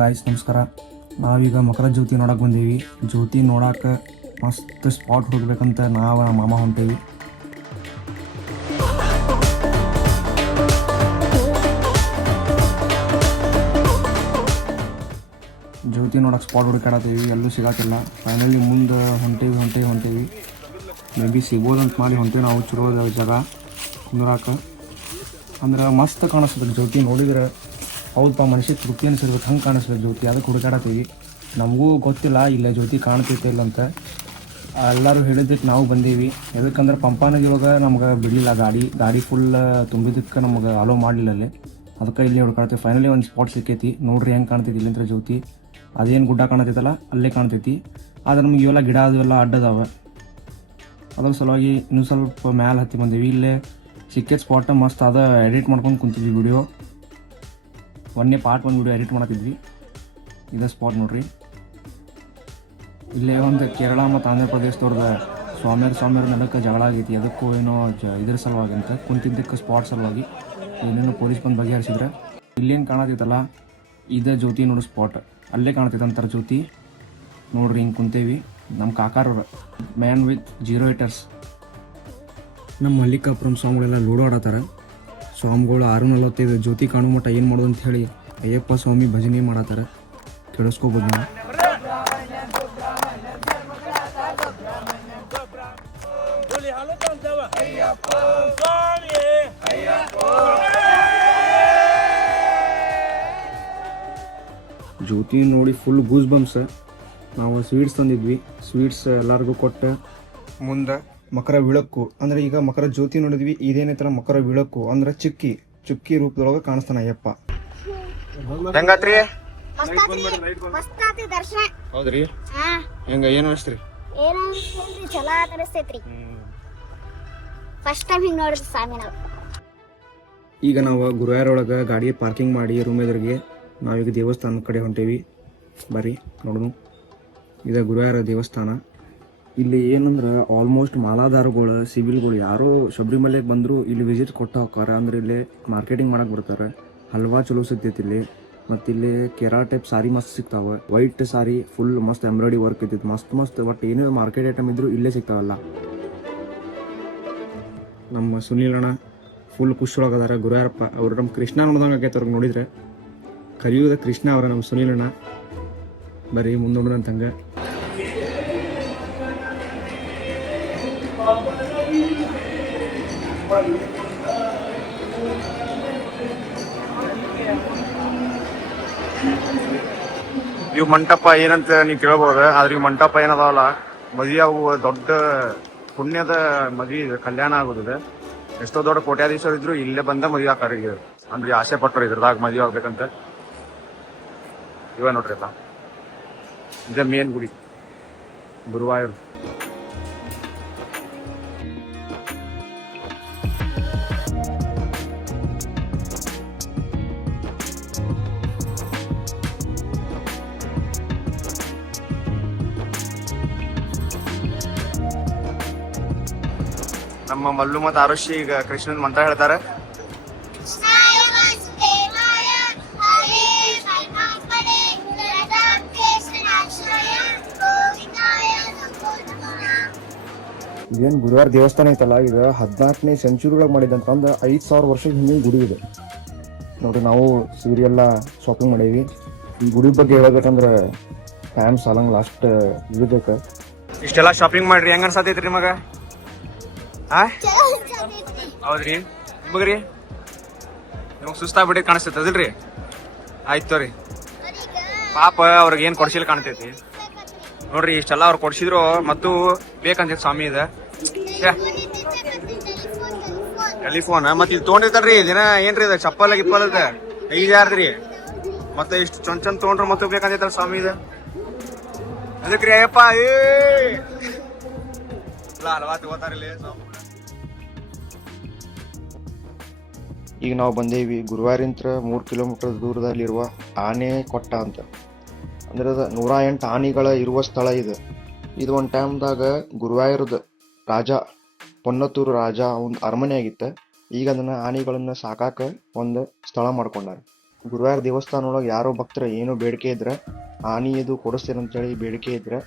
Guys ನಮಸ್ಕಾರ. ನಾವೀಗ ಮಕರ ಜ್ಯೋತಿ ನೋಡಕ್ಕೆ ಬಂದೀವಿ. ಜ್ಯೋತಿ ನೋಡಕ್ಕೆ ಮಸ್ತ್ ಸ್ಪಾಟ್ ಹೋಗ್ಬೇಕಂತ ನಾವು ನಮ್ಮ ಮಾಮ ಹೊಂಟೀವಿ. ಜ್ಯೋತಿ ನೋಡಕ್ಕೆ ಸ್ಪಾಟ್ ಹುಡುಕಾಡತ್ತೀವಿ, ಎಲ್ಲೂ ಸಿಗತ್ತಿಲ್ಲ. ಫೈನಲಿ ಮುಂದೆ ಹೊಂಟೀವಿ. ಮೇ ಬಿ ಸಿಗ್ಬೋದಂತ ಮಾಡಿ ಹೊಂಟೀವಿ ನಾವು. ಚಲೋ ಜಾಗ ಕುಂದ್ರಾಕ ಅಂದ್ರೆ ಮಸ್ತ್ ಕಾಣಿಸ್ತದೆ ಜ್ಯೋತಿ ನೋಡಿದ್ರೆ. ಹೌದಪ್ಪ, ಮನುಷ್ಯ ತೃಪ್ತಿ ಅನಿಸಿರ್ಬೇಕು, ಹಂಗೆ ಕಾಣಿಸ್ಬೇಕು ಜ್ಯೋತಿ. ಅದಕ್ಕೆ ಹುಡುಕಾಡತ್ತೀವಿ. ನಮಗೂ ಗೊತ್ತಿಲ್ಲ ಇಲ್ಲ ಜ್ಯೋತಿ ಕಾಣ್ತೈತೆ ಇಲ್ಲ ಅಂತ. ಎಲ್ಲರೂ ಹೇಳಿದ್ದಕ್ಕೆ ನಾವು ಬಂದೀವಿ. ಎದಕ್ಕಂದ್ರೆ ಪಂಪಾನಗಿರುವಾಗ ನಮ್ಗೆ ಬಿಡಲಿಲ್ಲ, ಗಾಡಿ ಫುಲ್ ತುಂಬಿದ್ದಕ್ಕೆ ನಮ್ಗೆ ಅಲೋ ಮಾಡಲಿಲ್ಲ ಅಲ್ಲಿ. ಅದಕ್ಕೆ ಇಲ್ಲಿ ಹುಡುಕಾಡ್ತೀವಿ. ಫೈನಲಿ ಒಂದು ಸ್ಪಾಟ್ ಸಿಕ್ಕೈತಿ. ನೋಡ್ರಿ ಹೆಂಗೆ ಕಾಣ್ತೈತಿ ಇಲ್ಲಿಂದ ಜ್ಯೋತಿ. ಅದೇನು ಗುಡ್ಡ ಕಾಣ್ತೈತಲ್ಲ ಅಲ್ಲೇ ಕಾಣ್ತೈತಿ. ಆದರೆ ನಮ್ಗೆ ಇವೆಲ್ಲ ಗಿಡ ಅದೆಲ್ಲ ಅಡ್ಡದಾವೆ. ಅದ್ರ ಸಲುವಾಗಿ ಇನ್ನೂ ಸ್ವಲ್ಪ ಮ್ಯಾಲೆ ಹತ್ತಿ ಬಂದೀವಿ. ಇಲ್ಲೇ ಸಿಕ್ಕೈತೆ ಸ್ಪಾಟ್ ಮಸ್ತ್ ಅದ. ಎಡಿಟ್ ಮಾಡ್ಕೊಂಡು ಕುಂತಿದ್ವಿ ವಿಡಿಯೋ. ಪಾರ್ಟ್ 1 ವಿಡಿಯೋ ಎಡಿಟ್ ಮಾಡ್ತಿದ್ವಿ. ಇದೇ ಸ್ಪಾಟ್ ನೋಡ್ರಿ. ಇಲ್ಲೇ ಒಂದು ಕೇರಳ ಮತ್ತು ಆಂಧ್ರ ಪ್ರದೇಶದವ್ರದ ಸ್ವಾಮಿಯರ ನಡಕ್ಕೆ ಜಗಳ ಆಗೈತಿ. ಅದಕ್ಕೂ ಏನೋ ಇದ್ರ ಸಲುವಾಗಿ ಅಂತ ಕುಂತಿದ್ದಕ್ಕೆ ಸ್ಪಾಟ್ ಸಲುವಾಗಿ ಏನೇನೋ ಪೊಲೀಸ್ ಬಂದು ಬಗೆಹರಿಸಿದ್ರೆ. ಇಲ್ಲೇನು ಕಾಣತೈತಲ್ಲ ಇದೇ ಜ್ಯೋತಿ ನೋಡೋ ಸ್ಪಾಟ್. ಅಲ್ಲೇ ಕಾಣ್ತೈತೆ ಅಂತಾರೆ ಜ್ಯೋತಿ. ನೋಡ್ರಿ ಹಿಂಗೆ ಕುಂತೇವಿ. ನಮ್ಮ ಕಾಕಾರವ್ರು ಮ್ಯಾನ್ ವಿತ್ 0 haters. ನಮ್ಮ ಮಲ್ಲಿಕಾಪುರಂ ಸ್ವಾಮಿಗಳೆಲ್ಲ ಲೂಡೋ ಆಡತ್ತಾರ. ಸ್ವಾಮಿಗಳು 6:45 ಜ್ಯೋತಿ ಕಾಣೋ ಮಟ್ಟ ಏನು ಮಾಡೋದು ಅಂತ ಹೇಳಿ ಅಯ್ಯಪ್ಪ ಸ್ವಾಮಿ ಭಜನೆ ಮಾಡತ್ತಾರ. ಕೇಳಿಸ್ಕೋಬೋದು ನೀವು. ಜ್ಯೋತಿ ನೋಡಿ ಫುಲ್ ಗೂಸ್ ಬಂಪ್ಸ್. ನಾವು ಸ್ವೀಟ್ಸ್ ತಂದಿದ್ವಿ. ಸ್ವೀಟ್ಸ್ ಎಲ್ಲರಿಗೂ ಕೊಟ್ಟ ಮುಂದೆ ಮಕರ ವಿಳಕ್ಕು ಅಂದ್ರೆ ಈಗ ಮಕರ ಜ್ಯೋತಿ ನೋಡಿದ್ವಿ. ಇದೇನೈತರ ಮಕರ ವಿಳಕ್ಕು ಅಂದ್ರೆ ಚುಕ್ಕಿ ರೂಪದೊಳಗೆ ಕಾಣಿಸ್ತಾನ ಅಯ್ಯಪ್ಪ. ಹೆಂಗಾತ್ರಿ? ಹೌದ್ರಿ? ಹೆಂಗ ಏನು ಅನಿಸ್ತ್ರಿ? ಚಲೋ ಅನಿಸ್ತೈತ್ರಿ. ಫಸ್ಟ್ ಟೈಮ್ ಹಿಂಗ್ ನೋಡಿದ್ರಿ ಸ್ವಾಮಿ ನಾವು. ಈಗ ನಾವು ಗುರುವಾರೊಳಗೆ ಗಾಡಿ ಪಾರ್ಕಿಂಗ್ ಮಾಡಿ ರೂಮ್ ಎದುರಿಗೆ ನಾವೀಗ ದೇವಸ್ಥಾನದ ಕಡೆ ಹೊಂಟೇವಿ. ಬರ್ರಿ ನೋಡೋಣ. ಇದು ಗುರುವಾರ ದೇವಸ್ಥಾನ. ಇಲ್ಲಿ ಏನಂದ್ರೆ ಆಲ್ಮೋಸ್ಟ್ ಮಾಲಾಧಾರಗಳು ಸಿವಿಲ್ಗಳು ಯಾರೋ ಶಬರಿಮಲೆಗೆ ಬಂದರೂ ಇಲ್ಲಿ ವಿಸಿಟ್ ಕೊಟ್ಟು ಹೋಗ್ತಾರೆ. ಅಂದ್ರೆ ಇಲ್ಲಿ ಮಾರ್ಕೆಟಿಂಗ್ ಮಾಡಕ್ಕೆ ಬರ್ತಾರೆ. ಹಲ್ವಾ ಚಲೋ ಸಿಗ್ತೈತಿ ಇಲ್ಲಿ. ಮತ್ತು ಇಲ್ಲಿ ಕೇರಳ ಟೈಪ್ ಸಾರಿ ಮಸ್ತ್ ಸಿಗ್ತಾವೆ. ವೈಟ್ ಸಾರಿ ಫುಲ್ ಮಸ್ತ್ ಎಂಬ್ರಾಯ್ಡಿ ವರ್ಕ್ ಇರ್ತೈತಿ. ಮಸ್ತ್ ಒಟ್ಟು ಏನೇ ಮಾರ್ಕೆಟ್ ಐಟಮ್ ಇದ್ರೂ ಇಲ್ಲೇ ಸಿಗ್ತಾವಲ್ಲ. ನಮ್ಮ ಸುನೀಲ್ ಅಣ್ಣ ಫುಲ್ ಖುಷಿ ಒಳಗದಾರ. ಗುರುವಾರಪ್ಪ ಅವ್ರು ನಮ್ಮ ಕೃಷ್ಣ ನೋಡ್ದಂಗೆ ಆಗೈತೆ. ಅವ್ರಿಗೆ ನೋಡಿದ್ರೆ ಕಲಿಯುವುದ ಕೃಷ್ಣ ಅವರ ನಮ್ಮ ಸುನೀಲ್ ಅಣ್ಣ. ಬರ್ರಿ ಮುಂದೋಡ್ರಿ ಅಂತಂಗೆ. ಇವು ಮಂಟಪ ಏನಂತ ನೀವು ಕೇಳ್ಬೋದು. ಆದ್ರೆ ಈ ಮಂಟಪ ಏನದಾವಲ್ಲ ಮದುವೆ ಆಗುವ ದೊಡ್ಡ ಪುಣ್ಯದ ಮದುವೆ ಕಲ್ಯಾಣ ಆಗುತ್ತದೆ. ಎಷ್ಟೋ ದೊಡ್ಡ ಕೋಟ್ಯಾಧೀಶರು ಇದ್ರು ಇಲ್ಲೇ ಬಂದ ಮದುವೆ ಆಕಾರ ಅಂದ್ರೆ ಆಸೆ ಪಟ್ಟರು ಇದ್ರದಾಗ ಮದುವೆ ಆಗ್ಬೇಕಂತ. ಇವ ನೋಡ್ರಿ ಅಲ್ಲ ಇದೇ ಮೇನ್ ಗುಡಿ ಗುರುವಾಯೂರ್. ನಮ್ಮ ಮಲ್ಲು ಮತ್ತು ಆರುಷಿ ಈಗ ಕೃಷ್ಣನ್ ಮಂತ್ರ ಹೇಳ್ತಾರೆ. ಇದೇನು ಗುರುವಾರ ದೇವಸ್ಥಾನ ಐತಲ್ಲ ಇದು 14ನೇ ಸೆಂಚುರಿ ಒಳಗೆ ಮಾಡಿದಂತ. ಒಂದು 5,000 ವರ್ಷದ ಹಿಂದಿನ ಗುಡಿ ಇದೆ ನೋಡ್ರಿ. ನಾವು ಸೀರೆ ಎಲ್ಲ ಶಾಪಿಂಗ್ ಮಾಡೀವಿ. ಈ ಗುಡಿ ಬಗ್ಗೆ ಹೇಳ್ಬೇಕಂದ್ರೆ ಟೈಮ್ ಸಾಲಂಗ್ ಲಾಸ್ಟ್ ಇದಕ್ಕೆ. ಇಷ್ಟೆಲ್ಲ ಶಾಪಿಂಗ್ ಮಾಡ್ರಿ ಹೆಂಗ ಅನ್ಸತೈತ್ರಿ ನಿಮಗ? ಹೌದ್ರಿ? ನಿಮಗ್ರಿ ನಿಮಗ್ ಸುಸ್ತಾಗ್ಬಿಟ್ಟು ಕಾಣಿಸ್ತೈತೆ ಅದಿಲ್ರಿ? ಆಯ್ತು ರೀ. ಪಾಪ ಅವ್ರಿಗೆ ಏನ್ ಕೊಡ್ಸಿಲ್ ಕಾಣ್ತೈತಿ ನೋಡ್ರಿ. ಇಷ್ಟೆಲ್ಲ ಅವ್ರು ಕೊಡ್ಸಿದ್ರು ಮತ್ತು ಬೇಕಂತೈತಿ ಸ್ವಾಮಿ ಇದೆ ಟೆಲಿಫೋನ್. ಮತ್ತೆ ಇದು ತೊಗೊಂಡಿರ್ತಾರ್ರಿ ದಿನ ಏನ್ರಿ ಇದು ಚಪ್ಪಲ್ ಗಿಪ್ಪಲ್ ಅದ 5,000 ಮತ್ತೆ ಇಷ್ಟು ಚಂದ ತೊಗೊಂಡ್ರು ಮತ್ತು ಬೇಕಂತೈತಲ್ಲ ಸ್ವಾಮಿ ಇದೆ. ಅದಕ್ರಿ ಅಯ್ಯಪ್ಪ ಹಲವಾ ತಗೋತಾರಿಲ್ಲಿ. ಈಗ ನಾವು ಬಂದೇವಿ ಗುರುವಾರಿಂತ್ರ 3 ಕಿಲೋಮೀಟರ್ ದೂರದಲ್ಲಿರುವ ಆನೆ ಕೊಟ್ಟ ಅಂತ. ಅಂದ್ರೆ ಅದು 108 ಆನೆಗಳ ಇರುವ ಸ್ಥಳ ಇದು. ಇದು ಒಂದು ಟೈಮ್ದಾಗ ಗುರುವಾಯೂರದ ರಾಜ ಪೊನ್ನತ್ತೂರು ರಾಜ ಒಂದು ಅರಮನೆ ಆಗಿತ್ತು. ಈಗ ಅದನ್ನ ಆನೆಗಳನ್ನ ಸಾಕಾಕ ಒಂದು ಸ್ಥಳ ಮಾಡ್ಕೊಂಡಾರ. ಗುರುವಾರ ದೇವಸ್ಥಾನ ಒಳಗೆ ಯಾರೋ ಭಕ್ತರ ಏನೋ ಬೇಡಿಕೆ ಇದ್ರೆ ಆನಿ ಇದು ಕೊಡಿಸ್ತೀರಂತೇಳಿ ಬೇಡಿಕೆ ಇದ್ರೆ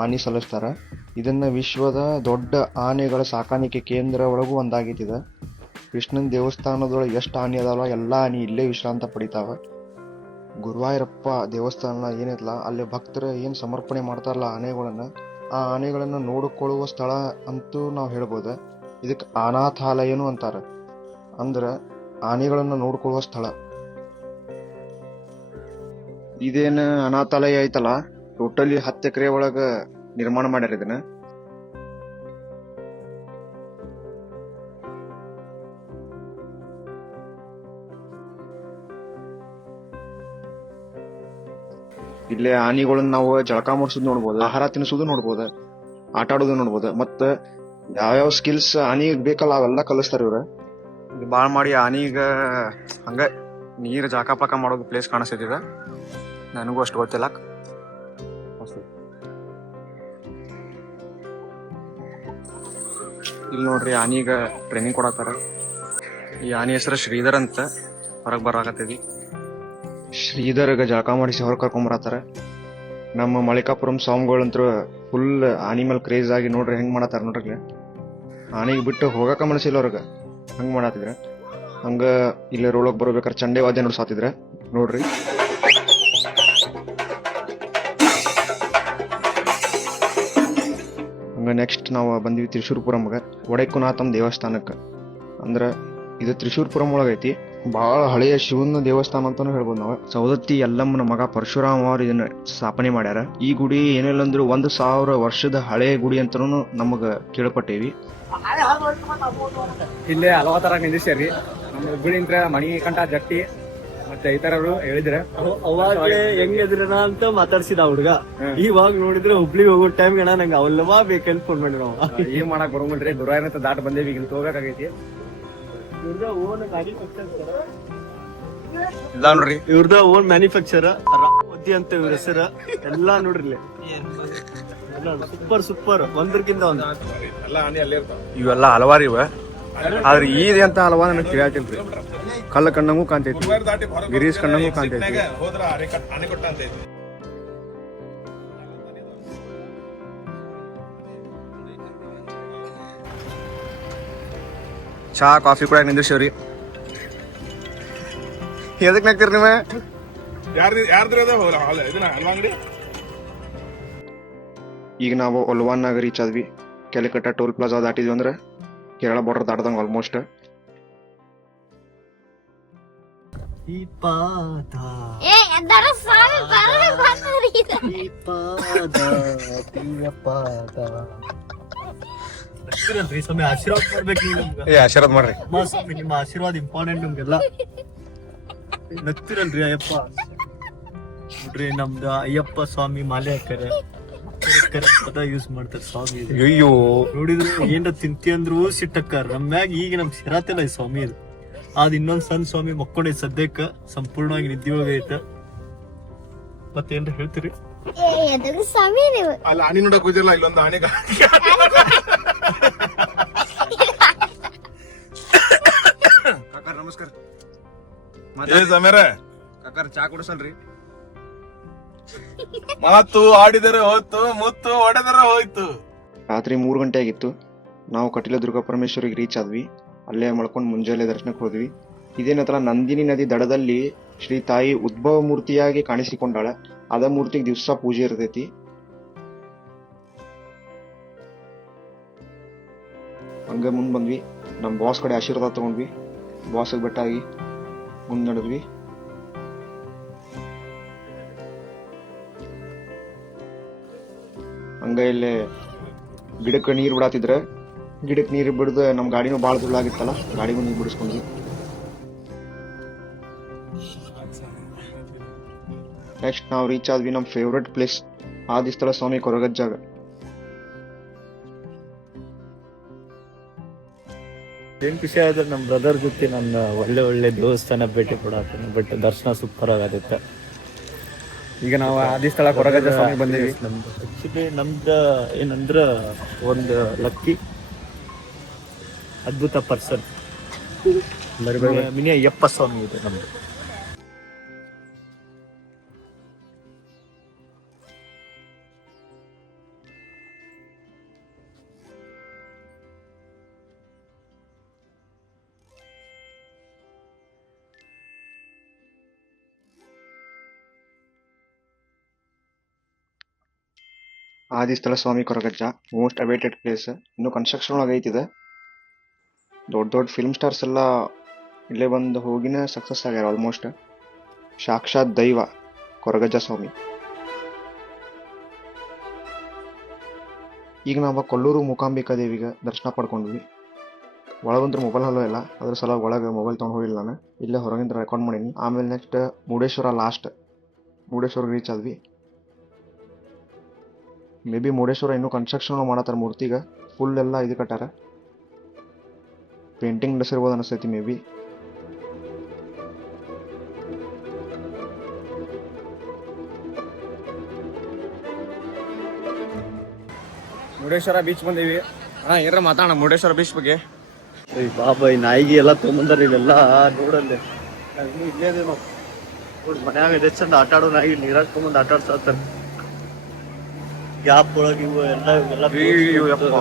ಆನಿ ಸಲ್ಲಿಸ್ತಾರ. ಇದನ್ನ ವಿಶ್ವದ ದೊಡ್ಡ ಆನೆಗಳ ಸಾಕಾಣಿಕೆ ಕೇಂದ್ರ ಒಳಗೂ ಒಂದಾಗೈತಿದೆ. ಕೃಷ್ಣನ ದೇವಸ್ಥಾನದೊಳಗೆ ಎಷ್ಟು ಆನೆ ಅದಾವಲ್ಲ ಎಲ್ಲ ಆನೆ ಇಲ್ಲೇ ವಿಶ್ರಾಂತ ಪಡಿತಾವ. ಗುರುವಾಯೂರಪ್ಪ ದೇವಸ್ಥಾನ ಏನೈತಲ್ಲ ಅಲ್ಲಿ ಭಕ್ತರು ಏನು ಸಮರ್ಪಣೆ ಮಾಡ್ತಾರಲ್ಲ ಆನೆಗಳನ್ನ, ಆ ಆನೆಗಳನ್ನ ನೋಡಿಕೊಳ್ಳುವ ಸ್ಥಳ ಅಂತೂ ನಾವು ಹೇಳ್ಬೋದು. ಇದಕ್ಕೆ ಅನಾಥಾಲಯನು ಅಂತಾರ, ಅಂದ್ರ ಆನೆಗಳನ್ನ ನೋಡ್ಕೊಳ್ಳುವ ಸ್ಥಳ. ಇದೇನು ಅನಾಥಾಲಯ ಐತಲ್ಲ ಟೋಟಲಿ 10 ಎಕರೆ ಒಳಗ ನಿರ್ಮಾಣ ಮಾಡ್ಯಾರ ಇದನ್ನ. ಇಲ್ಲೇ ಆನೆಗಳನ್ನ ನಾವು ಜಳಕ ಮಾಡಿಸೋದು ನೋಡ್ಬೋದು, ಆಹಾರ ತಿನ್ನಿಸೋದು ನೋಡ್ಬೋದು, ಆಟ ಆಡೋದು ನೋಡ್ಬೋದು, ಮತ್ತ ಯಾವ್ಯಾವ ಸ್ಕಿಲ್ಸ್ ಆನಿಗ್ ಬೇಕಲ್ಲ ಅವೆಲ್ಲ ಕಲಿಸ್ತಾರ ಇವ್ರ. ಬಾಳ್ ಮಾಡಿ ಆನಿಗ ಹಂಗ ನೀರ್ ಜಾಕ ಪಾಕ ಮಾಡೋದು ಪ್ಲೇಸ್ ಕಾಣಿಸ್ತೈತಿದ. ನನಗೂ ಅಷ್ಟು ಗೊತ್ತಿಲ್ಲ. ಇಲ್ಲಿ ನೋಡ್ರಿ ಆನಿಗ ಟ್ರೈನಿಂಗ್ ಕೊಡತ್ತಾರ. ಈ ಆನಿ ಹೆಸರು ಶ್ರೀಧರ್ ಅಂತ ಹೊರಗೆ ಬರಾಕತ್ತೈತಿ. ಶ್ರೀಧರ್ಗ ಜಳಕ ಮಾಡಿಸಿ ಹೊರ ಕರ್ಕೊಂಬರತ್ತಾರ. ನಮ್ಮ ಮಳಿಕಾಪುರಂ ಸ್ವಾಮಿಗಳಂತೂ ಫುಲ್ ಆನಿ ಮೇಲೆ ಕ್ರೇಜ್ ಆಗಿ ನೋಡ್ರಿ ಹೆಂಗ್ ಮಾಡತ್ತಾರ ನೋಡ್ರಿ. ಆನಿಗೆ ಬಿಟ್ಟು ಹೋಗಕ ಮನಸ್ಸಿಲ್ಲ ಅವ್ರಿಗೆ, ಹಂಗ್ ಮಾಡತ್ತಿದ್ರ. ಹಂಗ ಇಲ್ಲಿ ರೋಳಗ್ ಬರ್ಬೇಕಾರೆ ಚಂಡೆ ವಾದ್ಯ ನುಡ್ಸಾತಿದ್ರ ನೋಡ್ರಿ. ಹಂಗ ನೆಕ್ಸ್ಟ್ ನಾವು ಬಂದ್ವಿ ತ್ರಿಶೂರ್ಪುರಮ್ಗ ಒಡೈಕುನಾಥಂ ದೇವಸ್ಥಾನಕ್ಕೆ. ಅಂದ್ರ ಇದು ತ್ರಿಶೂರ್ಪುರಂ ಒಳಗೈತಿ. ಬಹಳ ಹಳೆಯ ಶಿವನ ದೇವಸ್ಥಾನ ಅಂತಾನು ಹೇಳ್ಬೋದು ನಾವು. ಸೌದತ್ತಿ ಯಲ್ಲಮ್ಮನ ಮಗ ಪರಶುರಾಮ ಅವ್ರು ಇದನ್ನ ಸ್ಥಾಪನೆ ಮಾಡ್ಯಾರ. ಈ ಗುಡಿ ಏನಿಲ್ಲ ಅಂದ್ರು 1000 ವರ್ಷದ ಹಳೆಯ ಗುಡಿ ಅಂತಾನು ನಮಗ ಕೇಳ್ಪಟ್ಟೇವಿ. ಇಲ್ಲೇ ಹಲವಾತರ ನಿಂದಿಸ್ಯಾರಿ. ನಮ್ಮ ಹುಬ್ಬಳ್ಳಿಂತ್ರ ಮಣಿಕಂಠ ಜಟ್ಟಿ ಮತ್ತೆ ಇತರರು ಹೇಳಿದ್ರೆ ಅವಾಗ ಹೆಂಗಿದ್ರನ ಅಂತ ಮಾತಾಡ್ಸಿದ ಹುಡುಗ. ಇವಾಗ ನೋಡಿದ್ರೆ ಹುಬ್ಳಿಗೆ ಹೋಗೋ ಟೈಮ್ ಗಣ ನಂಗೆ ಅವಲ್ಲವಾ ಬೇಕಂತ ಫೋನ್ ಮಾಡಿ ನಾವು ಏನ್ ಮಾಡಕ್ ಬರೋಮಲ್ರಿ. ಗುರುವಾರ ದಾಟ ಬಂದೇವಿ, ಈಗ ಹೋಗಬೇಕಾಗೈತಿ. ಓನ್ ಮ್ಯಾನುಫ್ಯಾಕ್ಚರ್ ಇಲ್ಲ ನೋಡ್ರಿ, ಇವ್ರದ ಓನ್ ಮ್ಯಾನುಫ್ಯಾಕ್ಚರ್ ರಾಮೋದಿ ಅಂತ ಇವ್ರ ಹೆಸರು. ಎಲ್ಲಾ ನೋಡ್ರಿ ಸೂಪರ್ ಸೂಪರ್, ಒಂದಕ್ಕಿಂತ ಒಂದು. ಇವೆಲ್ಲ ಹಲವಾರು ಇವ. ಆದ್ರೆ ಈದೆ ಅಂತ ಹಲವಾರು ನನಗೆ ತಿಳಿಯಾತಿಲ್ರಿ. ಕಲ್ಲ ಕಣ್ಣಂಗೂ ಕಾಣ್ತೈತಿ, ಗಿರೀಶ್ ಕಣ್ಣಂಗೂ ಕಾಣ್ತೈತಿ. ಚಾ ಕಾಫಿ ಕೂಡ ನಿಂದಿರ್ಸೇವ್ರಿ. ಎದಕ್ ನಾಗ್ತೀರಿ ನೀವ? ಈಗ ನಾವು ಒಲ್ವಾನ್ನಾಗ ರೀಚ್ ಆದ್ವಿ. ಕೆಲಿಕಟ್ಟ ಟೋಲ್ ಪ್ಲಾಜಾ ದಾಟಿದ್ವಿ ಅಂದ್ರೆ ಕೇರಳ ಬಾರ್ಡರ್ ದಾಟದಂಗ ಆಲ್ಮೋಸ್ಟ್. ಏ ಎದ್ದಾರ ಸ್ವಾಮಿ ಬರ್ರಿ ಸ್ವಾಮಿ ಆಶೀರ್ವಾದ ಮಾಡ್ಬೇಕು ನೀವು ನಮ್ಗೆ. ಆಶೀರ್ವಾದ ಮಾಡ್ರಿ ಸ್ವಾಮಿ, ನಿಮ್ಮ ಆಶೀರ್ವಾದ ಇಂಪಾರ್ಟೆಂಟ್ ನಮ್ಗೆಲ್ಲ. ನಗ್ತಿರಲ್ರಿ ಅಯ್ಯಪ್ಪ. ನೋಡ್ರಿ ನಮ್ದ ಅಯ್ಯಪ್ಪ ಸ್ವಾಮಿ ಮಾಲೆ ಹಾಕ್ಯಾರ, ಪದ ಯೂಸ್ ಮಾಡ್ತಾರ ಸ್ವಾಮಿ. ಅಯ್ಯೋ ನೋಡಿದ್ರು ಏನ್ರ ತಿಂತಿ ಅಂದ್ರು ಸಿಟ್ಟಕ್ಕಾರ ನಮ್ಯಾಗ. ಈಗ ನಮ್ ಸಿರಾತಿಲ್ಲ ಈ ಸ್ವಾಮಿ ಇದು. ಅದ್ ಇನ್ನೊಂದ್ ಸಣ್ಣ ಸ್ವಾಮಿ ಮಕ್ಕೊಂಡೈತ್ ಸದ್ಯಕ್ಕ, ಸಂಪೂರ್ಣವಾಗಿ ನಿದ್ದೆ ಒಳಗ ಐತ. ಮತ್ತೇನ್ರ ಹೇಳ್ತೀರಿ? ಏ ಎದುರು ಸ್ವಾಮಿ ನೀವು ಅಲ್ಲ ಆನೆ ನೋಡಕ್ ಹೋಗಿರಲ್ಲ, ಇಲ್ಲೊಂದು ಆನೆ ನಮಸ್ಕಾರ. ಸಮೀರ ಕಾಕರ್ ಚಾ ಕುಡಿಸಲ್ರಿ? ಮಾತು ಆಡಿದರೆ ಹೋಯ್ತು, ಮುತ್ತು ಹೊಡೆದರೆ ಹೋಯ್ತು. ರಾತ್ರಿ 3 ಗಂಟೆ ಆಗಿತ್ತು. ನಾವು ಕಟೀಲ ದುರ್ಗಾ ಪರಮೇಶ್ವರಿಗೆ ರೀಚ್ ಆದ್ವಿ. ಅಲ್ಲೇ ಮಳ್ಕೊಂಡು ಮುಂಜಾನೆ ದರ್ಶನಕ್ಕೆ ಹೋದ್ವಿ. ಇದೇನತ್ರ ನಂದಿನಿ ನದಿ ದಡದಲ್ಲಿ ಶ್ರೀ ತಾಯಿ ಉದ್ಭವ ಮೂರ್ತಿಯಾಗಿ ಕಾಣಿಸಿಕೊಂಡಾಳ. ಅದ ಮೂರ್ತಿಗೆ ದಿವಸ ಪೂಜೆ ಇರ್ತೈತಿ. ಹಂಗ ಮುಂದ್ ಬಂದ್ವಿ. ನಮ್ ಬಾಸ್ ಕಡೆ ಆಶೀರ್ವಾದ ತಗೊಂಡ್ವಿ. ಬಾಸ್ಗೆ ಬೆಟ್ಟಾಗಿ ಮುಂದ್ ನಡೆದ್ವಿ. ಹಂಗ ಇಲ್ಲೇ ಗಿಡಕ್ಕೆ ನೀರ್ ಬಿಡಾತಿದ್ರ. ಗಿಡಕ್ಕೆ ನೀರು ಬಿಡದ ನಮ್ ಗಾಡಿನೂ ಬಾಳ ದುಳ್ಳಾಗಿತ್ತಲ್ಲ, ಗಾಡಿಗೂ ನೀರು ಬಿಡಿಸ್ಕೊಂಡ್ವಿ. ನೆಕ್ಸ್ಟ್ ನಾವು ರೀಚ್ ಆದ್ವಿ ನಮ್ ಫೇವ್ರೆಟ್ ಪ್ಲೇಸ್ ಆದಿಸ್ಥಳ ಸ್ವಾಮಿ ಕೊರಗಜ್ಜಾಗ. ಏನ್ ಖುಷಿ ಆದ್ರೆ ನಮ್ ಬ್ರದರ್ ಜೊತೆ ನನ್ನ ಒಳ್ಳೆ ದೇವಸ್ಥಾನ ಭೇಟಿ ಕೊಡಾತೀನಿ. ಬಟ್ ದರ್ಶನ ಸೂಪರ್ ಆಗತ್ತೆ. ಈಗ ನಾವು ಆದಿಸ್ಥಳ ಕೊರಗಜ್ಜ ಸ್ವಾಮಿ ಬಂದೇವಿ. ಆಕ್ಚುಲಿ ನಮ್ದ ಏನಂದ್ರ ಒಂದು ಲಕ್ಕಿ ಅದ್ಭುತ ಪರ್ಸನ್ ಮಿನಿ ಅಯ್ಯಪ್ಪ ಸ್ವಾಮಿ ಇದೆ ನಮ್ದು. ಆದಿಸ್ಥಳ ಸ್ವಾಮಿ ಕೊರಗಜ್ಜ ಮೋಸ್ಟ್ ಅವೇಟೆಡ್ ಪ್ಲೇಸ್. ಇನ್ನು ಕನ್ಸ್ಟ್ರಕ್ಷನ್ ಒಳಗೆ ಐತಿದೆ. ದೊಡ್ಡ ದೊಡ್ಡ ಫಿಲ್ಮ್ ಸ್ಟಾರ್ಸ್ ಎಲ್ಲ ಇಲ್ಲೇ ಬಂದು ಹೋಗಿನ ಸಕ್ಸಸ್ ಆಗ್ಯಾರ ಆಲ್ಮೋಸ್ಟ್. ಸಾಕ್ಷಾತ್ ದೈವ ಕೊರಗಜ್ಜ ಸ್ವಾಮಿ. ಈಗ ನಾವು ಕೊಲ್ಲೂರು ಮೂಕಾಂಬಿಕಾ ದೇವಿಗೆ ದರ್ಶನ ಪಡ್ಕೊಂಡ್ವಿ. ಒಳಗಂದ್ರೆ ಮೊಬೈಲ್ ಹಲೋ ಇಲ್ಲ, ಅದ್ರ ಸಲ ಒಳಗೆ ಮೊಬೈಲ್ ತೊಗೊಂಡು ಹೋಗಿಲ್ಲ ನಾನು, ಇಲ್ಲೇ ಹೊರಗಿಂದ ರೆಕಾರ್ಡ್ ಮಾಡೀನಿ. ಆಮೇಲೆ next Murudeshwar last, Murudeshwar reach ಆದ್ವಿ. ಮೇ ಬಿ ಮುರುಡೇಶ್ವರ ಇನ್ನೂ ಕನ್ಸ್ಟ್ರಕ್ಷನ್ ಮಾಡತ್ತಾರ ಮೂರ್ತಿಗೆ, ಫುಲ್ ಎಲ್ಲ ಇದು ಕಟ್ಟಾರ, ಪೇಂಟಿಂಗ್ ನಡೆಸಿರ್ಬೋದು ಅನಿಸ್ತೈತಿ ಮೇ ಬಿ. ಮುರುಡೇಶ್ವರ ಬೀಚ್ ಬಂದೀವಿ. ಏನಾರ ಮಾತಾಡೋಣ ಮುರುಡೇಶ್ವರ ಬೀಚ್ ಬಗ್ಗೆ. ಬಾಬಾ ಈ ನಾಯಿಗೆ ಎಲ್ಲ ತೊಗೊಂಬಂದಾರ ಇಲ್ಲೆಲ್ಲ ನೋಡಲ್ಲೇ. ಇನ್ನು ಇಲ್ಲೇ ಇದೆ ನಾವು ನೋಡಿ, ಮನ್ಯಾಗ ಇದೆ ಚಂದ ಆಟ ಆಡೋ ನಾಯಿ ನೀರಾಗ ತೊಗೊಂಬಂದು ಆಟ ಆಡ್ಸಾತಾರ. ಗ್ಯಾಪ್ ಒಳಗೆ ಇವು ಎಲ್ಲ ಅಯ್ಯೋ ಯಪ್ಪ.